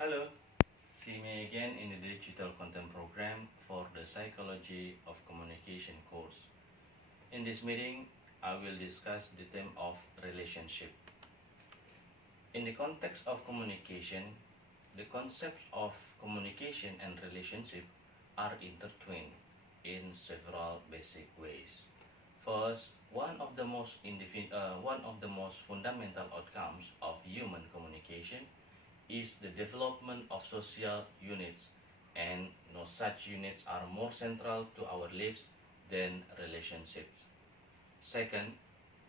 Hello, see me again in the digital content program for the Psychology of Communication course. In this meeting, I will discuss the theme of relationship. In the context of communication, the concepts of communication and relationship are intertwined in several basic ways. First, one of the most fundamental outcomes of human communication is the development of social units, and no such units are more central to our lives than relationships. Second,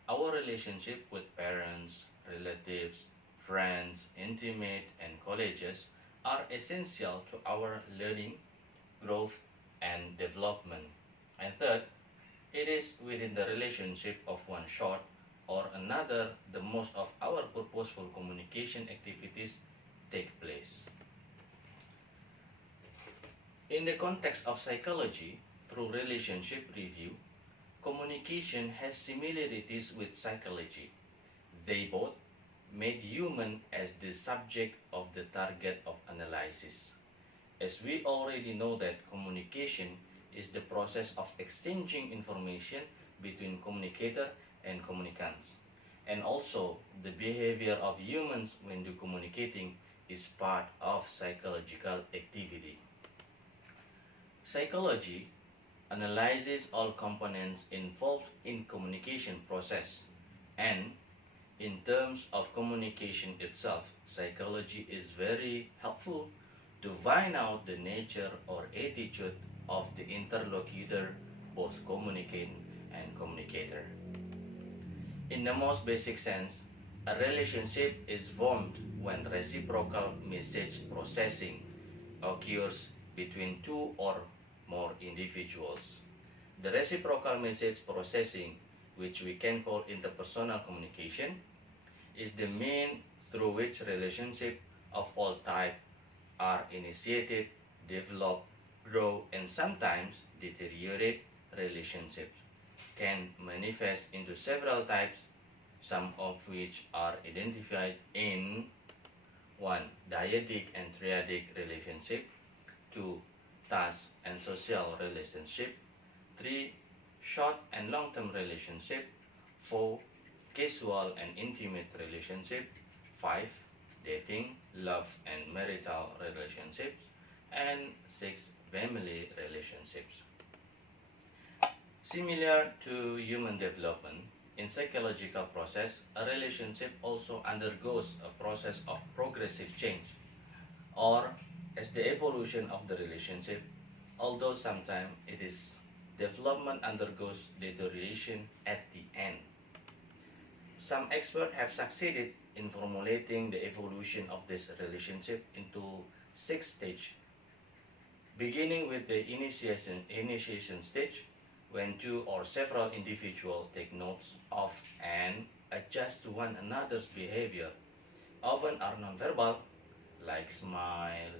our relationship with parents, relatives, friends, intimate, and colleagues are essential to our learning, growth, and development. And third, it is within the relationship of one sort or another the most of our purposeful communication activities take place. In the context of psychology, through relationship review, communication has similarities with psychology. They both made human as the subject of the target of analysis. As we already know that communication is the process of exchanging information between communicator and communicants. And also, the behavior of humans when communicating is part of psychological activity. Psychology analyzes all components involved in communication process, and in terms of communication itself, psychology is very helpful to find out the nature or attitude of the interlocutor, both communicant and communicator. In the most basic sense, a relationship is formed when reciprocal message processing occurs between two or more individuals. The reciprocal message processing, which we can call interpersonal communication, is the mean through which relationships of all types are initiated, developed, grow, and sometimes deteriorate. Relationships can manifest into several types, some of which are identified in 1. Dyadic and triadic relationship, 2. Task and social relationship, 3. Short and long-term relationship, 4. Casual and intimate relationship, 5. Dating, love and marital relationships, and 6. Family relationships. Similar to human development, in psychological process, a relationship also undergoes a process of progressive change, or as the evolution of the relationship, although sometimes it is development undergoes deterioration at the end. Some experts have succeeded in formulating the evolution of this relationship into 6 stages, beginning with the initiation stage, when two or several individuals take notes of and adjust to one another's behavior, often are nonverbal, like smile,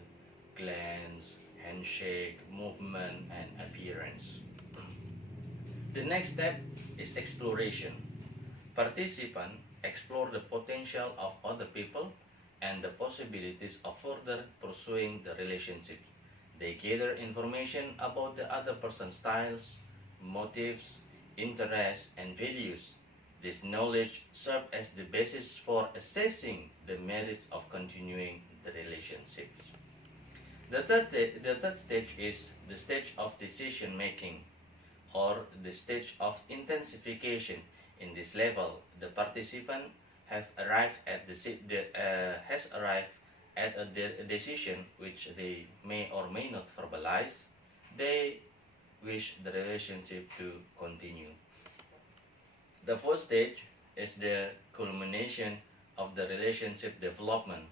glance, handshake, movement, and appearance. The next step is exploration. Participants explore the potential of other people and the possibilities of further pursuing the relationship. They gather information about the other person's styles, motives, interests, and values. This knowledge serves as the basis for assessing the merits of continuing the relationships. The third stage is the stage of decision making, or the stage of intensification. In this level, the participant has arrived at a decision which they may or may not verbalize. They wish the relationship to continue. The fourth stage is the culmination of the relationship development.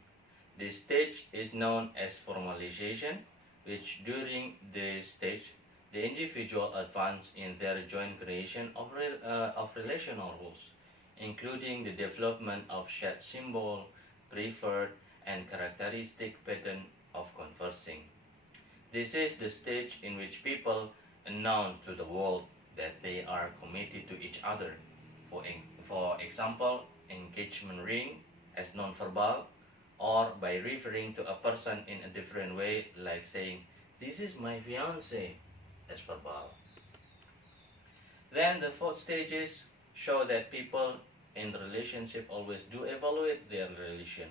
This stage is known as formalization, which during this stage the individual advance in their joint creation of relational rules, including the development of shared symbol, preferred, and characteristic pattern of conversing. This is the stage in which people announce to the world that they are committed to each other. For example, engagement ring as nonverbal, or by referring to a person in a different way, like saying, "This is my fiance," as verbal. Then the fourth stages show that people in the relationship always do evaluate their relation.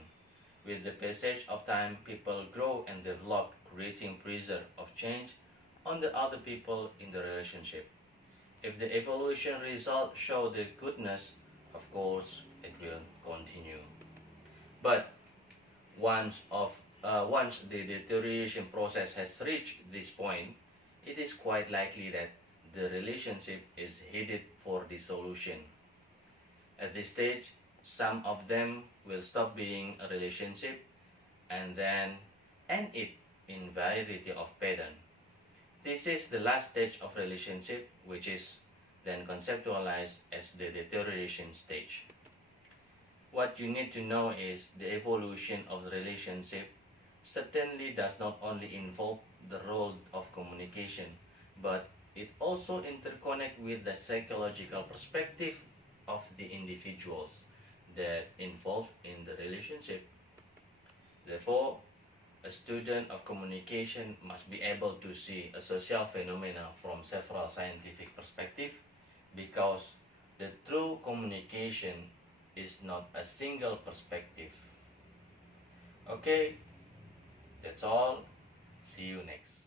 With the passage of time, people grow and develop, creating pressure of change on the other people in the relationship. If the evaluation results show the goodness, of course, it will continue. But once the deterioration process has reached this point, it is quite likely that the relationship is headed for dissolution. At this stage, some of them will stop being a relationship and then end it in variety of pattern. This is the last stage of relationship, which is then conceptualized as the deterioration stage. What you need to know is the evolution of the relationship certainly does not only involve the role of communication, but it also interconnects with the psychological perspective of the individuals that involved in the relationship. Therefore, a student of communication must be able to see a social phenomena from several scientific perspectives, because the true communication is not a single perspective. Okay, that's all. See you next.